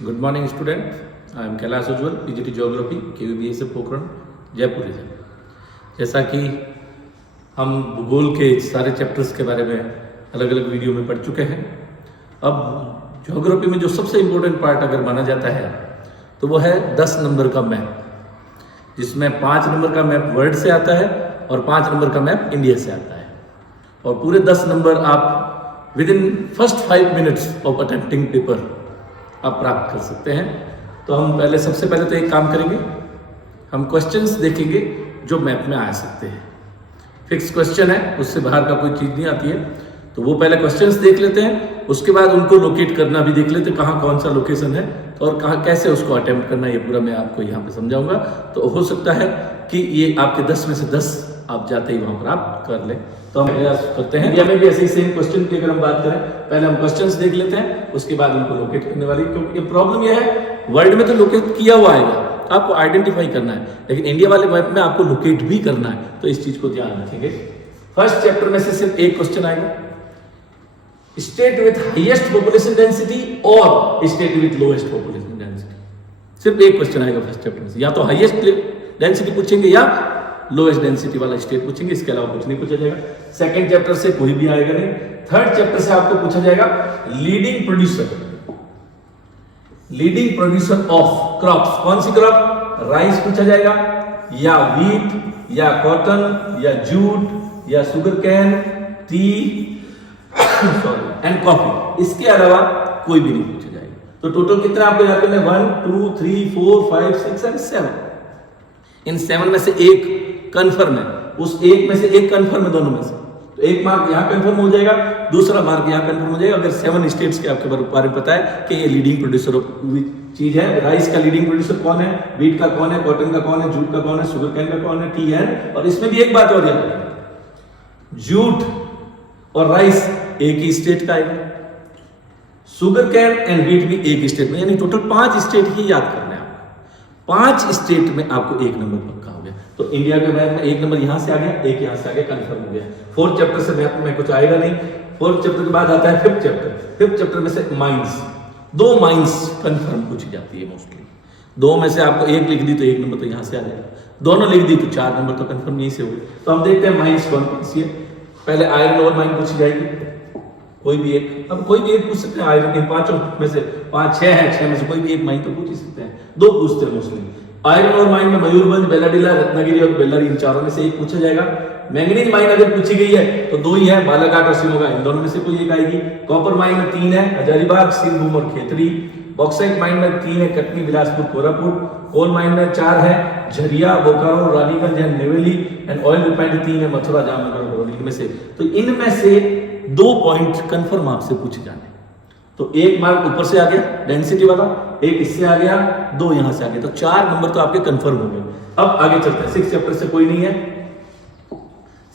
Good morning, student. I am Kailash Ujjwal, PGT Geography, KVBSF Pokhran, Jaipur region. जैसा कि हम भूगोल के सारे चैप्टर्स के बारे में अलग अलग वीडियो में पढ़ चुके हैं, अब ज्योग्राफी में जो सबसे इम्पोर्टेंट पार्ट अगर माना जाता है तो वो है 10 नंबर का मैप, जिसमें 5 नंबर का मैप वर्ल्ड से आता है और 5 नंबर का मैप इंडिया से आता है। और पूरे 10 नंबर आप with in first 5 minutes of attempting paper आप प्राप्त कर सकते हैं। तो हम सबसे पहले तो एक काम करेंगे, हम क्वेश्चंस देखेंगे जो मैप में आ सकते हैं। फिक्स क्वेश्चन है, उससे बाहर का कोई चीज़ नहीं आती है, तो वो पहले क्वेश्चंस देख लेते हैं, उसके बाद उनको लोकेट करना भी देख लेते हैं, कहाँ कौन सा लोकेशन है और कहाँ कैसे उसको अटेम्प्ट करना है, ये पूरा मैं आपको यहाँ पे समझाऊंगा। तो हो सकता है कि ये आपके 10 में से 10 आप जाते ही वहाँ पर आप कर लें। तो हम प्रयास करते हैं, इंडिया में भी ऐसे ही सेम क्वेश्चन की अगर हम बात करें, पहले हम क्वेश्चंस देख लेते हैं, उसके बाद उनको लोकेट करने वाली, क्योंकि प्रॉब्लम यह है वर्ल्ड में तो लोकेट किया हुआ आएगा, आपको आइडेंटिफाई करना है, लेकिन इंडिया वाले मैप में आपको लोकेट भी करना है, तो इस चीज को ध्यान रखेंगे। फर्स्ट चैप्टर में से सिर्फ एक क्वेश्चन आएगा, state with highest population density और state with lowest population density. सिर्फ एक क्वेश्चन आएगा फर्स्ट चैप्टर में से, या तो हाईएस्ट डेंसिटी पूछेंगे या लोएस्ट डेंसिटी वाला स्टेट पूछेंगे, इसके अलावा कुछ नहीं पूछा जाएगा। सेकंड चैप्टर से कोई भी आएगा नहीं। थर्ड चैप्टर से आपको पूछा जाएगा लीडिंग प्रोड्यूसर ऑफ क्रॉप्स। कौन सी क्रॉप? राइस पूछा जाएगा, या व्हीट, या कॉटन, या जूट, या sugar cane, T and coffee. इसके अलावा कोई भी नहीं पूछा जाएगा। तो टोटल कितना आपको याद करना है? 1 2 3 4 5 6 एंड 7। इन 7 में से एक कंफर्म है, उस एक में से एक कंफर्म है, दोनों में से। तो एक मार्क यहाँ कंफर्म हो जाएगा, दूसरा मार्क यहाँ कंफर्म हो जाएगा अगर 7 स्टेट्स के आपके बारे में पता है कि ये लीडिंग प्रोड्यूसर चीज है। राइस का लीडिंग प्रोड्यूसर कौन है, व्हीट का कौन है, कॉटन का कौन है, जूट का कौन है, शुगर कैन का कौन है, टी एंड। और इसमें भी एक बात और याद रखिए, जूट और राइस एक ही स्टेट का आएगा, शुगर कैन एंड व्हीट भी एक स्टेट में, यानी टोटल 5 स्टेट ही याद करना है आपको। 5 स्टेट में आपको एक नंबर पक्का हो गया। तो इंडिया के मैप में एक नंबर यहां से आ गया, एक यहां से आ गया, कंफर्म हो गया। 4th चैप्टर से मैप में कुछ आएगा नहीं। 4th चैप्टर के बाद आता है 5th चैप्टर। 5th चैप्टर में से माइंस, 2 माइंस कंफर्म पूछी जाती है मोस्टली। 2 में से आपको एक लिख दी तो एक नंबर तो यहां से आ जाएगा, दोनों लिख दी तो 4 नंबर तो कंफर्म यहीं से हो गए। तो हम देखते हैं माइंस कौन कौन सी है। पहले आयरन और माइन पूछी जाएगी, कोई भी एक, अब कोई भी एक पूछ सकते हैं। आयरन इन 5 में से 5 6 है, 6 में से कोई भी एक माइन तो पूछ ही सकते हैं, 2 पूछते हैं मोस्टली। आयरन और माइन में मयूरभंज, बेलाडीला, रत्नागिरी और बेल्लारी, इन चारों में से एक पूछा जाएगा। मैंगनीज माइन अगर पूछी गई है तो 2 ही है, बालाघाट और शिमोगा, इन दोनों में से कोई एक आएगी। कॉपर माइन में 3 है, हजारीबाग, सिंहभूम और खेतरी। बॉक्साइट माइन में 3 है, कटनी, बिलासपुर, कोरापुट। कोल माइन में 4 है, Jharia, Bokaro, Raniganj and Neyveli. And oil refinery 3 है, मथुरा, जामनगर और बरौनी। इनमें से तो इनमें से 2 पॉइंट कंफर्म आपसे पूछे जाने। तो एक मार्क ऊपर से आ गया डेंसिटी वाला, एक इससे आ गया, 2 यहां से आ गया, तो 4 नंबर तो आपके कंफर्म हो गए। अब आगे चलते हैं। 6th चैप्टर से कोई नहीं है,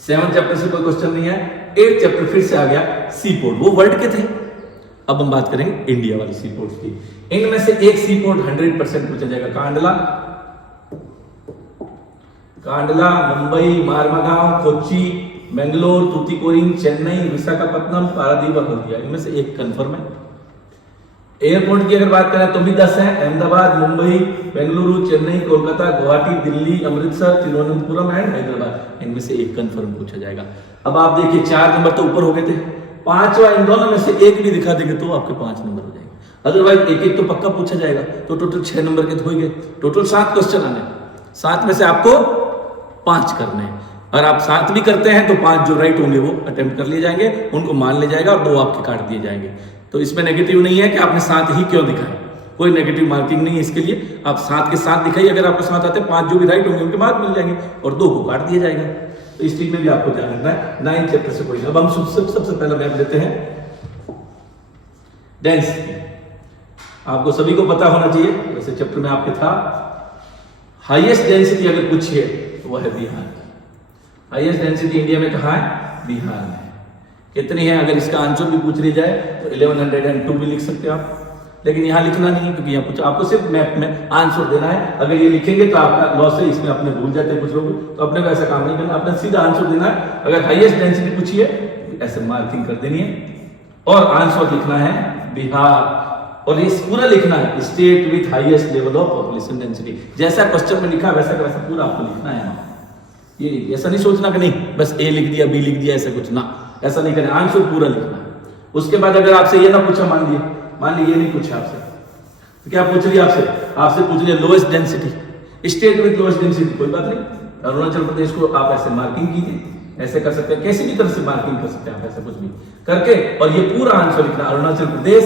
7th चैप्टर से कोई क्वेश्चन नहीं है, 8th चैप्टर फिर से आ गया सी पोर्ट, वो वर्ल्ड के थे। अब हम बात करेंगे इंडिया वाली सी पोर्ट की। इनमें से एक सी पोर्ट 100% पूछा जाएगा, कांडला, मुंबई, मारमगांव, कोच्चि, बेंगलोर, तूतीकोरिन, चेन्नई, विशाखापट्टनम, पारादीप और हल्दिया। इनमें से एक कंफर्म है। एयरपोर्ट की अगर बात करें तो भी 10 है, अहमदाबाद, मुंबई, बेंगलुरु, चेन्नई, कोलकाता, गुवाहाटी, दिल्ली, अमृतसर, तिरुवनंतपुरम एंड हैदराबाद। इनमें से एक कंफर्म पूछा जाएगा। अब आप देखिए 4 नंबर तो ऊपर हो गए थे, 5वां इन दोनों में से एक भी दिखा देंगे तो आपके 5 नंबर हो जाएंगे। अदरवाइज एक एक तो पक्का पूछा जाएगा, तो टोटल 6 नंबर के तो हो गए। टोटल 7 क्वेश्चन आने, 7 में से आपको 5 करने हैं। और आप 7 भी करते हैं तो 5 जो राइट होंगे वो अटेम्प्ट कर लिए जाएंगे, उनको मान ले जाएगा और 2 आपके काट दिए जाएंगे। तो इसमें नेगेटिव नहीं है कि आपने 7 ही क्यों दिखाए, कोई नेगेटिव मार्किंग नहीं है इसके लिए। आप 7 के 7 दिखाइए, अगर आपको 7 आते हैं, 5 जो भी राइट होंगे उनके मार्क मिल जाएंगे और 2 को काट दिया जाएगा। तो इस चीज में भी आपको ध्यान रखना है। 9th चैप्टर से कोई नहीं। अब हम सबसे पहला मैप लेते हैं डेंसिटी। आपको सभी को पता होना चाहिए, वैसे चैप्टर में आपके था। हाईएस्ट डेंसिटी अगर पूछिए तो वह है बिहार की। हाईएस्ट डेंसिटी इंडिया में कहाँ है? बिहार में। कितनी है? अगर इसका आंसर भी पूछ लिया जाए तो 1102 भी लिख सकते हो आप, लेकिन यहाँ लिखना नहीं है, क्योंकि यहाँ कुछ आपको सिर्फ मैप में आंसर देना है। अगर ये लिखेंगे तो आपका लॉस है, इसमें अपने भूल जाते हैं कुछ लोग, तो अपने को ऐसा काम नहीं करना, अपने सीधा आंसर देना है। अगर हाईएस्ट डेंसिटी पूछिए ऐसे मार्किंग कर देनी है और आंसर लिखना है बिहार। और ये पूरा लिखना है, state with highest level of population density. जैसा क्वेश्चन में लिखा वैसा का वैसा पूरा आपको लिखना है। ये ऐसा नहीं सोचना कि नहीं बस ए लिख दिया बी लिख दिया, ऐसा कुछ ना, ऐसा नहीं करना, आंसर पूरा लिखना है। उसके बाद अगर आपसे ये ना पूछा, मान लीजिए ये नहीं पूछा आपसे, तो क्या पूछ रही है आपसे पूछ रही है lowest density, state with lowest density, कोई बात नहीं, अरुणाचल प्रदेश को आप ऐसे मार्किंग कीजिए, ऐसे कर सकते हैं, कैसी भी तरह से मार्किंग कर सकते हैं आप, ऐसा कुछ भी करके, और ये पूरा आंसर लिखना, Arunachal Pradesh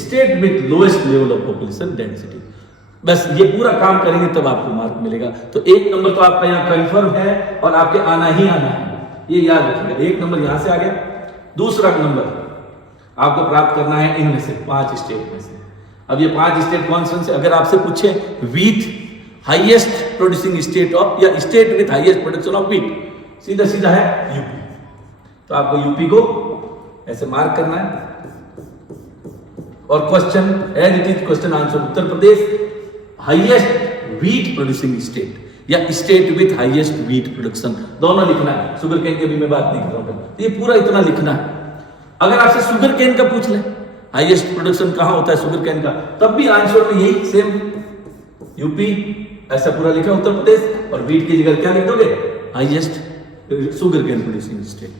state with lowest level of population density. बस ये पूरा काम करेंगे तब आपको मार्क मिलेगा। तो 1 नंबर तो आपका यहाँ कंफर्म है और आपके आना ही आना है, ये याद रखिएगा। 1 नंबर यहां से आ गया। दूसरा नंबर आपको प्राप्त करना है इनमें से 5 स्टेट में से। अब ये 5 स्टेट कौन से, अगर आपसे पूछे wheat highest producing state of, या state with highest production of wheat, सीधा सीधा है यूपी। तो आपको यूपी को ऐसे मार्क करना है, और question as it is question answer Uttar Pradesh highest wheat producing state या state with highest wheat production, दोनों लिखना है। शुगर केन की भी मैं बात नहीं कर रहा हूं, ये पूरा इतना लिखना है। अगर आपसे शुगर केन का पूछ ले हाईएस्ट प्रोडक्शन कहां होता है शुगर केन का, तब भी आंसर में यही सेम यूपी ऐसा पूरा लिखा उत्तर प्रदेश, और वीट की जगह क्या लिख दोगे highest sugar cane producing state,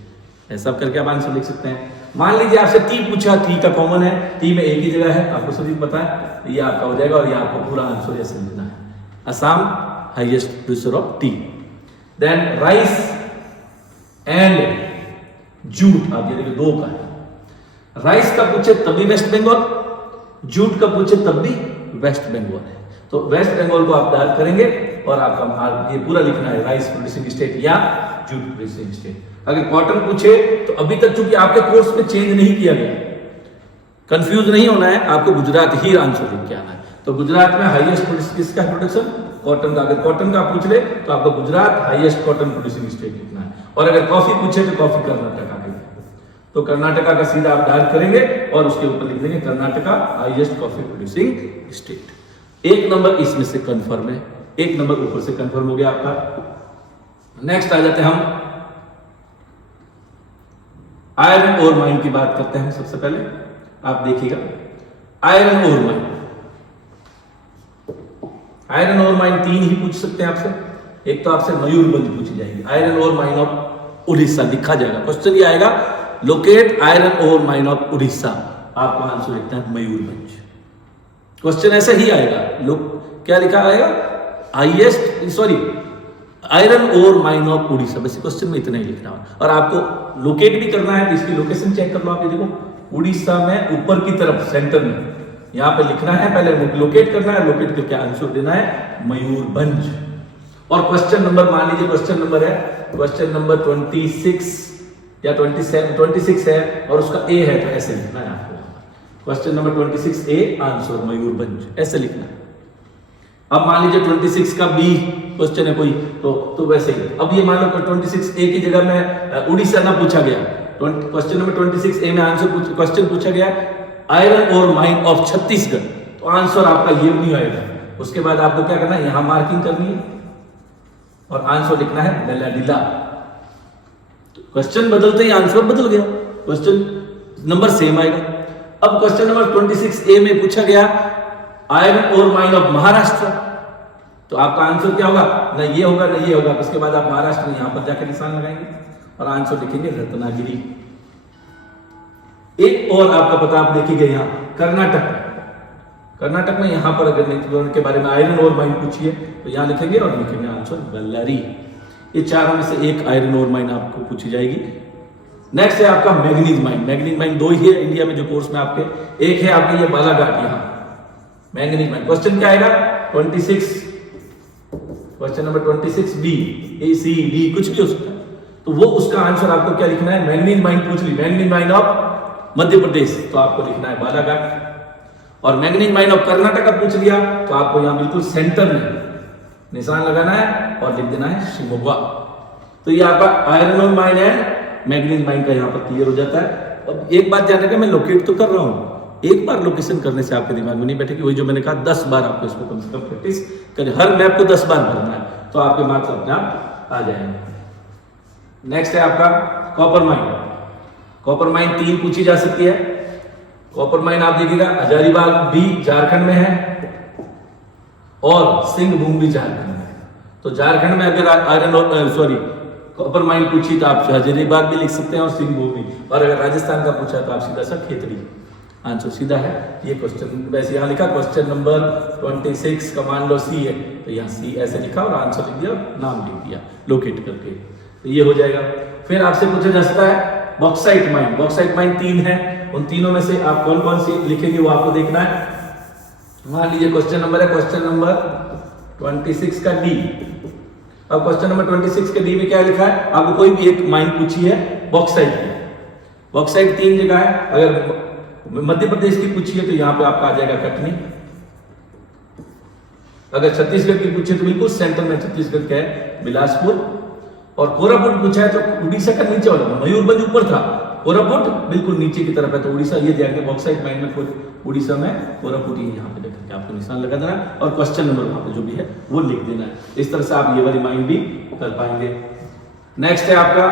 ऐसा करके आप आंसर लिख सकते हैं। मान लीजिए आपसे टी पूछा, टी का कॉमन है, टी में एक ही जगह है, आपको सभी पता है, ये आपका हो जाएगा, और ये आपको पूरा आंसर ऐसे लिखना है, Assam highest producer of tea. Then rice and jute, आप ये देखिए 2 का है, राइस का पूछे तब भी वेस्ट बंगाल, जूट का पूछे तब भी वेस्ट बंगाल है। तो वेस्ट बंगाल को आप याद करेंगे, और आपका ये पूरा लिखना है राइस प्रोड्यूसिंग स्टेट या जूट प्रोड्यूसिंग स्टेट। अगर कॉटन पूछे तो अभी तक चूंकि आपके कोर्स में चेंज नहीं किया गया, कंफ्यूज नहीं होना है, आपको गुजरात ही आंसर लिख के आना है। तो गुजरात में हाईएस्ट किसका प्रोडक्शन, कॉटन का। अगर कॉटन का पूछ ले तो आपको Gujarat highest cotton producing state लिखना है। और अगर कॉफी पूछे तो कॉफी कर्नाटका की, तो कर्नाटका का सीधा आप डायल करेंगे और उसके ऊपर लिख देंगे Karnataka highest coffee producing state. 1 number इसमें से कंफर्म है, 1 नंबर ऊपर से कंफर्म हो गया आपका। नेक्स्ट आ जाते हैं हम आयरन ओर माइन की बात करते हैं। सबसे पहले आप देखिएगा iron ore mine, iron ore mine 3 ही पूछ सकते हैं आपसे। एक तो आपसे मयूरभंज पूछी जाएगी, iron ore mine of Orissa लिखा जाएगा, क्वेश्चन ये आएगा locate iron ore mine of Orissa, आपका आंसर लिखता है मयूरभंज। क्वेश्चन ऐसा ही आएगा, लोग क्या लिखा आएगा highest iron ore mine of Orissa, बस क्वेश्चन में इतना ही लिखना है। और आपको लोकेट भी करना है, तो इसकी लोकेशन चेक कर लो आप, ये देखो उड़ीसा में ऊपर की तरफ सेंटर में यहां पे लिखना है, पहले लोकेट करना है, लोकेट करके आंसर देना है मयूरभंज। और क्वेश्चन नंबर मान लीजिए क्वेश्चन नंबर 26 या 26 है और उसका ए है, तो ऐसे लिखना है आपको, question number 26 A answer Mayurbhanj, ऐसे लिखना है। अब मान लीजिए 26 का बी क्वेश्चन है कोई, तो वैसे ही। अब ये मान लो 26 ए की जगह में उड़ीसा ना पूछा गया, क्वेश्चन नंबर 26 ए में क्वेश्चन पूछा गया iron ore mine of Chhattisgarh, तो आंसर आपका ये नहीं आएगा। उसके बाद आपको क्या करना है, यहां मार्किंग करनी है और आंसर लिखना है बेलाडीला। क्वेश्चन बदलते ही आंसर बदल गया, क्वेश्चन नंबर सेम आएगा। अब क्वेश्चन नंबर 26 ए में पूछा गया iron ore mine of Maharashtra, तो आपका आंसर क्या होगा, ना ये होगा ना ये होगा। उसके बाद आप महाराष्ट्र में यहां पर जाकर निशान लगाएंगे और आंसर लिखेंगे रत्नागिरी। एक और आपका पता आप देखिएगा यहां कर्नाटक में यहां पर अगर के बारे में आयरन ओर माइन पूछिए तो यहां लिखेंगे और लिखेंगे आंसर बल्लारी। ये चारों में से एक आयरन ओर माइन आपको पूछी जाएगी। नेक्स्ट है आपका मैग्नीज माइन। मैग्नीज माइन 2 ही है इंडिया में जो कोर्स में आपके, एक है आपके ये बालाघाट यहां मैग्नीज माइन। क्वेश्चन क्या आएगा 26, क्वेश्चन नंबर 26 बी ए सी डी कुछ भी हो सकता है, तो वो उसका आंसर आपको क्या लिखना है, मैग्नीज माइन पूछ ली, manganese mine of Madhya Pradesh, तो आपको लिखना है बालाघाट। और मैग्नीज माइन ऑफ कर्नाटक पूछ लिया तो आपको यहां बिल्कुल सेंटर में निशान लगाना है और लिख देना है शिमोगा। तो ये आपका iron ore mine and manganese mine का यहां पर क्लियर हो जाता है। अब एक बात ध्यान रखें, मैं लोकेट तो कर रहा हूं, एक बार लोकेशन करने से आपके दिमाग में नहीं बैठेगी, वही जो मैंने कहा 10 बार आपको इसको कम से कम प्रैक्टिस करें, हर मैप को 10 बार भरना है, तो आपके मार्क्स अपने आप आ जाएंगे। नेक्स्ट है आपका कॉपर माइन। कॉपर माइन 3 पूछी जा सकती है, कॉपर माइन आप देखिएगा हजारीबाग भी झारखंड में है और सिंहभूम भी झारखंड में है। तो झारखंड में अगर आयरन कॉपर माइन पूछी तो आप हजारीबाग भी लिख सकते हैं और सिंहभूम भी, और अगर राजस्थान का पूछा तो आप सीधा सा खेतड़ी। आंसर सीधा है ये क्वेश्चन। वैसे यहाँ लिखा क्वेश्चन नंबर 26 का मान लो सी है, तो यहाँ सी ऐसे लिखा और आंसर लिख दिया और नाम लिख दिया लोकेट करके, तो ये हो जाएगा। फिर आपसे पूछा जा सकता है बॉक्साइट माइन। बॉक्साइट माइन 3 है, उन तीनों में से आप कौन कौन सी लिखेंगे वो आपको देखना है। मान लीजिए क्वेश्चन नंबर है क्वेश्चन नंबर 26 का डी। अब क्वेश्चन नंबर 26 के डी में क्या लिखा है, आपको कोई भी एक माइन पूछी है बॉक्साइट की। बॉक्साइट 3 जगह है, अगर मध्य प्रदेश की पूछी है तो यहां पे आपका आ जाएगा कटनी। अगर छत्तीसगढ़ की पूछी तो बिल्कुल सेंटर में छत्तीसगढ़ का है बिलासपुर, और कोरापुट पूछा है तो उड़ीसा का नीचे वाला, मयूरभंज ऊपर था, कोरापुट बिल्कुल नीचे की तरफ है, तो उड़ीसा ये ध्यान रखें बॉक्साइट माइन में उड़ीसा में कोरापुट ही यहाँ पे देखा के आपको निशान लगा देना और क्वेश्चन नंबर वहां पे जो भी है वो लिख देना है। इस तरह से आप ये वाली माइन भी कर पाएंगे। नेक्स्ट है आपका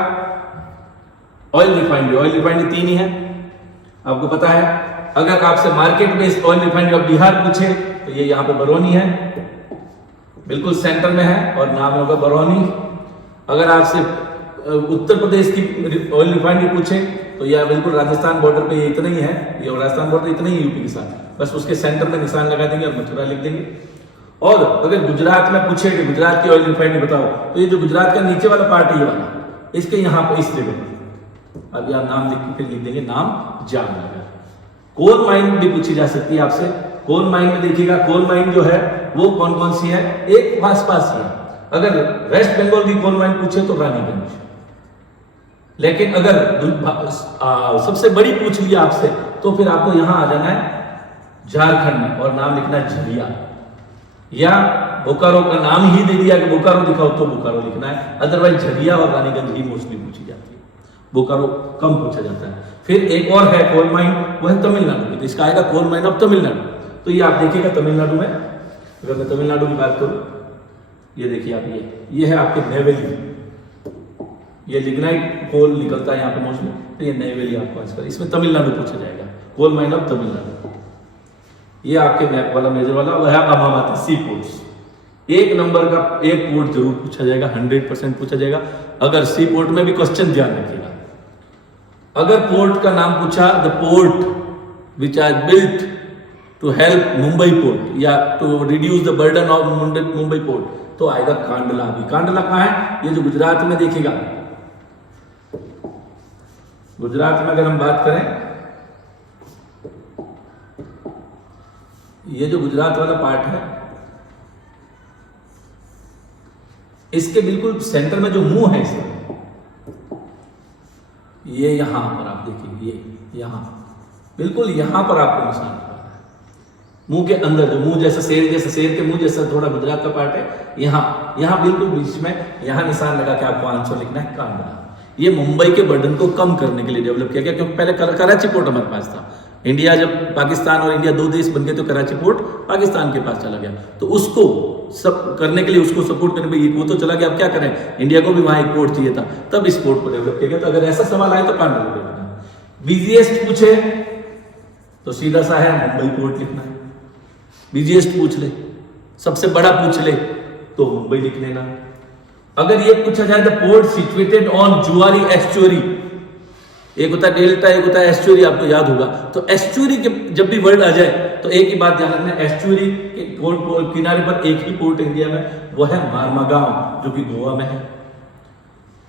ऑयल रिफाइनरी। ऑयल रिफाइनरी 3 ही है, आपको पता है। अगर आपसे market based oil refinery of Bihar पूछे तो ये यहाँ पे बरौनी है, बिल्कुल सेंटर में है और नाम होगा बरौनी। अगर आपसे उत्तर प्रदेश की ऑयल रिफाइनरी पूछे तो यह बिल्कुल राजस्थान बॉर्डर पे ये इतना ही है, ये राजस्थान बॉर्डर इतना ही यूपी के साथ, बस उसके सेंटर में निशान लगा देंगे और मथुरा लिख देंगे। और अगर गुजरात में पूछे कि गुजरात की ऑयल रिफाइनरी बताओ, तो ये जो गुजरात का नीचे वाला पार्ट है ये वाला, इसके यहाँ पर इस जगह अब यहाँ नाम लिख के फिर लिख देंगे नाम जामनगर। कोल माइन भी पूछी जा सकती है आपसे। कोल माइन में देखिएगा, कोल माइन जो है वो कौन कौन सी है, एक पास पास ही है। अगर वेस्ट बंगाल की कोल माइन पूछे तो रानीगंज, लेकिन अगर सबसे बड़ी पूछ लिया आपसे तो फिर आपको यहां आ जाना है झारखंड में और नाम लिखना है झरिया, या बोकारो का नाम ही दे दिया कि बोकारो दिखाओ तो बोकारो लिखना है, अदरवाइज झरिया और रानीगंज ही मोस्टली पूछी जाती है, बोकारो कम पूछा जाता है। फिर एक और है कोल माइन, वो है तमिलनाडु में, तो इसका आएगा कोल माइन ऑफ तमिलनाडु। तो ये आप देखिएगा तमिलनाडु में, अगर मैं तमिलनाडु की बात करूं, ये देखिए आप, ये है आपके नेवेली, ये लिग्नाइट कोल निकलता है यहाँ पे मोस्टली, तो ये नेवेली आपको आंसर, इसमें तमिलनाडु पूछा जाएगा, कोल माइन ऑफ तमिलनाडु। ये आपके मैप वाला मेजर वाला वह है अमामाती सी पोर्ट्स। एक नंबर का एक पोर्ट जरूर पूछा जाएगा, 100% पूछा जाएगा। अगर सी पोर्ट में भी क्वेश्चन ध्यान रखिएगा, अगर पोर्ट का नाम पूछा the port which are built to help Mumbai port या to reduce the burden of Mumbai port, तो आएगा कांडला। भी कांडला कहाँ है, ये जो गुजरात में देखिएगा, गुजरात में अगर हम बात करें, ये जो गुजरात वाला पार्ट है, इसके बिल्कुल सेंटर में जो मुंह है इसका, ये यहां पर आप देखिए, ये यहां बिल्कुल यहां पर आपको निशान है मुंह के अंदर, जो मुंह जैसा शेर के मुंह जैसा थोड़ा गुजरात का पार्ट है, यहां बिल्कुल बीच में यहां निशान लगा के आपको आंसर लिखना है कांडला। ये मुंबई के बर्डन को कम करने के लिए डेवलप किया गया, क्योंकि पहले कराची पोर्ट हमारे पास था। इंडिया जब पाकिस्तान और इंडिया 2 देश बन गए तो कराची पोर्ट पाकिस्तान के पास चला गया, तो उसको सब करने के लिए, उसको सपोर्ट करने के लिए वो तो चला गया, अब क्या करें, इंडिया को भी वहां एक पोर्ट चाहिए था, तब इस पोर्ट को डेवलप किया गया। तो अगर ऐसा सवाल आए तो कांडला। बिजिएस्ट पूछे तो सीधा सा है मुंबई पोर्ट लिखना है, बिजिएस्ट पूछ ले, सबसे बड़ा पूछ ले तो मुंबई लिख लेना। अगर ये पूछा जाए द पोर्ट सिचुएटेड ऑन जुआरी एस्चुरी, एक होता है डेल्टा, एक होता है एस्चुरी, आपको याद होगा। तो एस्चुरी के जब भी वर्ड आ जाए तो एक ही बात ध्यान रखना, एस्चुरी के किनारे पर एक ही पोर्ट इंडिया में, वो है मार्मागांव, जो कि गोवा में है।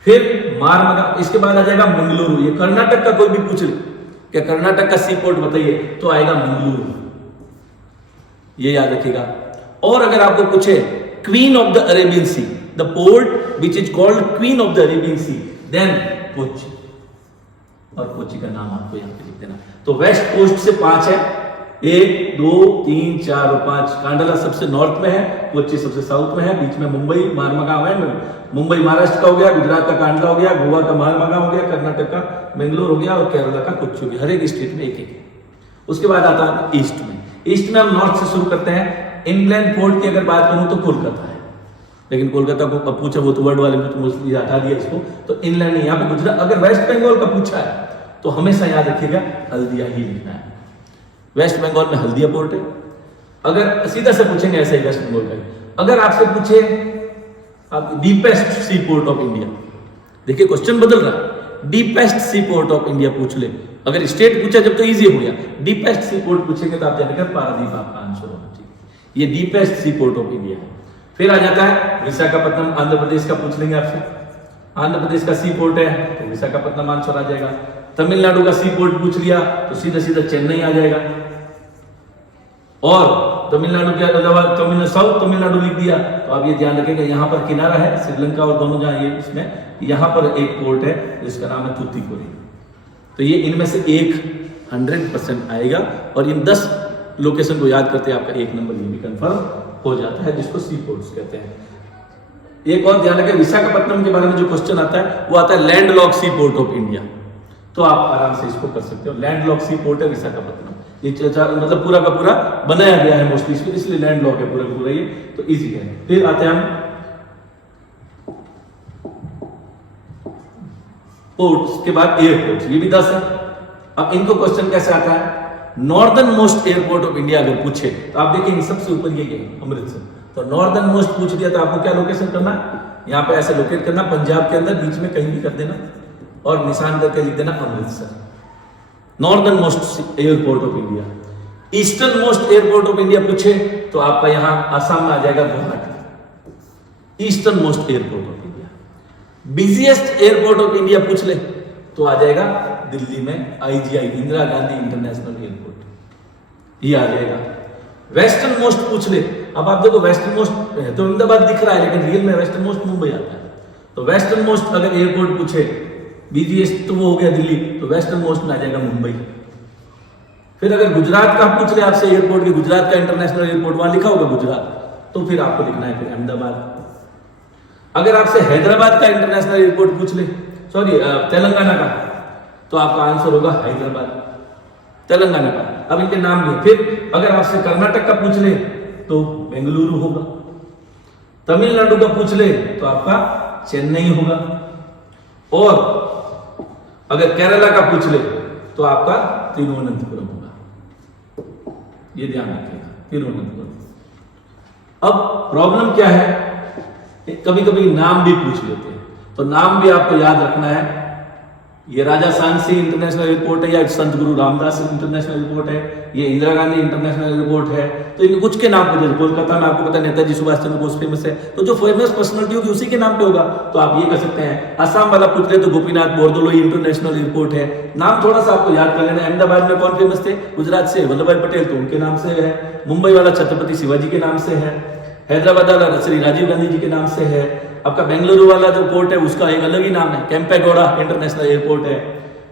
फिर मार्मागांव, इसके बाद आ जाएगा मंगलुरु। ये कर्नाटक का कोई भी पूछ ले क्या कर्नाटक का सी पोर्ट बताइए, तो आएगा मंगलुरु, ये याद रखिएगा। और अगर आपको पूछे queen of the Arabian sea, the port which is called queen of the Arabian sea, then Kochi, और कोची का नाम आपको यहां पे लिख देना। तो वेस्ट कोस्ट से 5 है, 1 2 3 4 और 5। कांडला सबसे नॉर्थ में है, कोची सबसे साउथ में है, बीच में मुंबई मारमगांव है। मुंबई महाराष्ट्र का हो गया, गुजरात का कांडला हो गया, गोवा का मारमगांव हो गया, कर्नाटक का बेंगलोर हो गया और केरला का कोच्चि हो गया। हर एक स्टेट में एक एक है। उसके बाद आता है ईस्ट में। ईस्ट में हम नॉर्थ से शुरू करते हैं। इंग्लैंड पोर्ट की अगर बात करूं तो कोलकाता है, लेकिन कोलकाता को पूछा वो तो वर्ड वाले में तो मोस्टली हटा दिया इसको, तो इंग्लैंड यहाँ पे गुजरात। अगर वेस्ट बंगाल का पूछा है तो हमेशा याद रखिएगा हल्दिया ही लिखना है। वेस्ट बंगाल में हल्दिया पोर्ट है। अगर सीधा से पूछेंगे ऐसे ही वेस्ट बंगाल का, अगर आपसे पूछे आप deepest sea port of India, देखिए क्वेश्चन बदल रहा है, deepest sea port of India पूछ ले, अगर स्टेट पूछा जब तो इजी हो गया, डीपेस्ट सी पोर्ट पूछेंगे तो आप जानेंगे पारादीप आपका आंसर होना चाहिए। ये deepest sea port of India है। फिर आ जाता है विशाखापट्टनम, आंध्र प्रदेश का पूछ लेंगे आपसे, आंध्र प्रदेश का सी पोर्ट है तो विशाखापट्टनम आंसर आ जाएगा। तमिलनाडु का सी पोर्ट पूछ लिया तो सीधा सीधा चेन्नई आ जाएगा। और तमिलनाडु के अलावा साउथ तमिलनाडु लिख दिया तो आप ये ध्यान रखेंगे यहाँ पर किनारा है श्रीलंका और दोनों जहां ये इसमें, यहाँ पर एक पोर्ट है जिसका नाम है तूतीकोरिन। तो ये इनमें से एक 100% आएगा और इन 10 लोकेशन को याद करते आपका एक नंबर ये भी कंफर्म हो जाता है, जिसको सी पोर्ट्स कहते हैं। एक और ध्यान रखें, विशाखापट्टनम के बारे में जो क्वेश्चन आता है वो आता है land lock sea port of India, तो आप आराम से इसको कर सकते हो। लैंड लॉक सी पोर्ट है विशाखापट्टनम, ये मतलब पूरा का पूरा बनाया गया है मोस्टली इसमें, इसलिए लैंड लॉक है पूरा का पूरा, ये तो इजी है। फिर आते हैं हम पोर्ट्स के बाद एयरपोर्ट्स, ये भी 10 है। अब इनको क्वेश्चन कैसे आता है, northern most airport of India अगर पूछे तो आप देखेंगे सबसे ऊपर ये अमृतसर, तो नॉर्दर्न मोस्ट पूछ दिया तो आपको क्या लोकेशन करना, यहाँ पे ऐसे लोकेट करना, पंजाब के अंदर बीच में कहीं भी कर देना और निशान करके लिख देना Amritsar, northern most airport of India. Eastern most airport of India पूछे तो आपका यहाँ आसाम में आ जाएगा Guwahati, eastern most airport of India. Busiest airport of India पूछ ले तो आ जाएगा दिल्ली में IGI, Indira Gandhi international airport, ये आ जाएगा। वेस्टर्न मोस्ट पूछ ले, अब आप देखो वेस्टर्न मोस्ट तो अहमदाबाद दिख रहा है लेकिन रियल में वेस्टर्न मोस्ट मुंबई आता है, तो वेस्टर्न मोस्ट अगर एयरपोर्ट पूछे, बीजीएस तो वो हो गया दिल्ली, तो वेस्टर्न मोस्ट में आ जाएगा मुंबई। फिर अगर गुजरात का पूछ ले आपसे एयरपोर्ट की, गुजरात का इंटरनेशनल एयरपोर्ट वहां लिखा होगा गुजरात, तो फिर आपको लिखना है फिर अहमदाबाद। अगर आपसे हैदराबाद का इंटरनेशनल एयरपोर्ट पूछ ले, सॉरी तेलंगाना का, तो आपका आंसर होगा हैदराबाद, तेलंगाना का। अब इनके नाम भी, फिर अगर आपसे कर्नाटक का पूछ ले तो बेंगलुरु होगा, तमिलनाडु का पूछ ले तो आपका चेन्नई होगा, और अगर केरला का पूछ ले तो आपका तिरुवनंतपुरम होगा, ये ध्यान रखिएगा तिरुवनंतपुरम। अब प्रॉब्लम क्या है, कभी कभी नाम भी पूछ लेते हैं, तो नाम भी आपको याद रखना है। ये राजा सांची इंटरनेशनल एयरपोर्ट है या संत गुरु रामदास इंटरनेशनल एयरपोर्ट है, ये इंदिरा गांधी इंटरनेशनल एयरपोर्ट है, तो इन कुछ के नाम पे, जैसे कोलकाता में आपको पता है नेताजी सुभाष चंद्र बोस फेमस है, तो जो फेमस पर्सनालिटी होगी उसी के नाम पे होगा, तो आप ये कर सकते हैं। आसाम वाला पूछ ले तो गोपीनाथ बोरदोलोई इंटरनेशनल एयरपोर्ट है, नाम थोड़ा सा आपको याद कर लेना। अहमदाबाद में कौन फेमस थे, गुजरात से वल्लभ भाई पटेल, तो उनके नाम से है। मुंबई वाला छत्रपति शिवाजी के नाम से है। हैदराबाद वाला श्री राजीव गांधी जी के नाम से है। आपका बेंगलुरु वाला जो पोर्ट है उसका एक अलग ही नाम है, केम्पेगौड़ा इंटरनेशनल एयरपोर्ट है।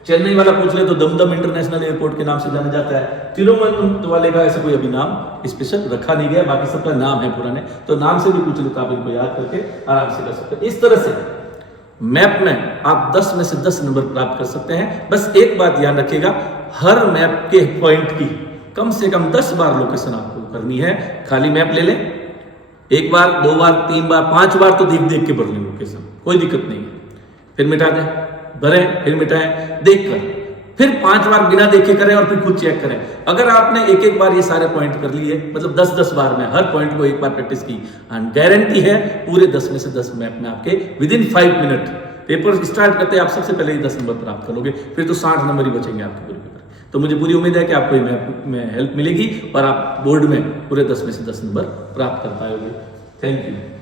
चेन्नई वाला पूछ ले तो दमदम इंटरनेशनल एयरपोर्ट के नाम से जाना जाता है। तिरुवनंतपुरम वाले का ऐसा कोई अभी नाम स्पेशल रखा नहीं गया, बाकी सबका नाम है पुराने, तो नाम से भी पूछ ले तो आप इनको याद करके आराम से कर सकते हैं। इस तरह से मैप में आप 10 में से 10 नंबर प्राप्त कर सकते हैं। बस एक बात ध्यान रखिएगा, हर मैप के पॉइंट की कम से कम 10 बार लोकेशन आपको करनी है। खाली मैप ले लें, एक बार, 2 बार, 3 बार, 5 बार तो देख देख के भर लें लोकेशन, कोई दिक्कत नहीं है। फिर मिटा दें, भरें, फिर मिटाएं, देख कर, फिर 5 बार बिना देखे करें और फिर खुद चेक करें। अगर आपने एक एक बार ये सारे पॉइंट कर लिए, मतलब 10-10 बार में हर पॉइंट को एक बार प्रैक्टिस की, गारंटी है पूरे 10 में से 10 मैप में आपके विदिन 5 मिनट पेपर स्टार्ट करते हैं आप सबसे पहले ही 10 नंबर प्राप्त करोगे, फिर तो 60 नंबर ही बचेंगे आपके पूरे पेपर। तो मुझे पूरी उम्मीद है कि आपको मैप में हेल्प मिलेगी और आप बोर्ड में पूरे 10 में से 10 नंबर प्राप्त कर पाओगे। Thank you.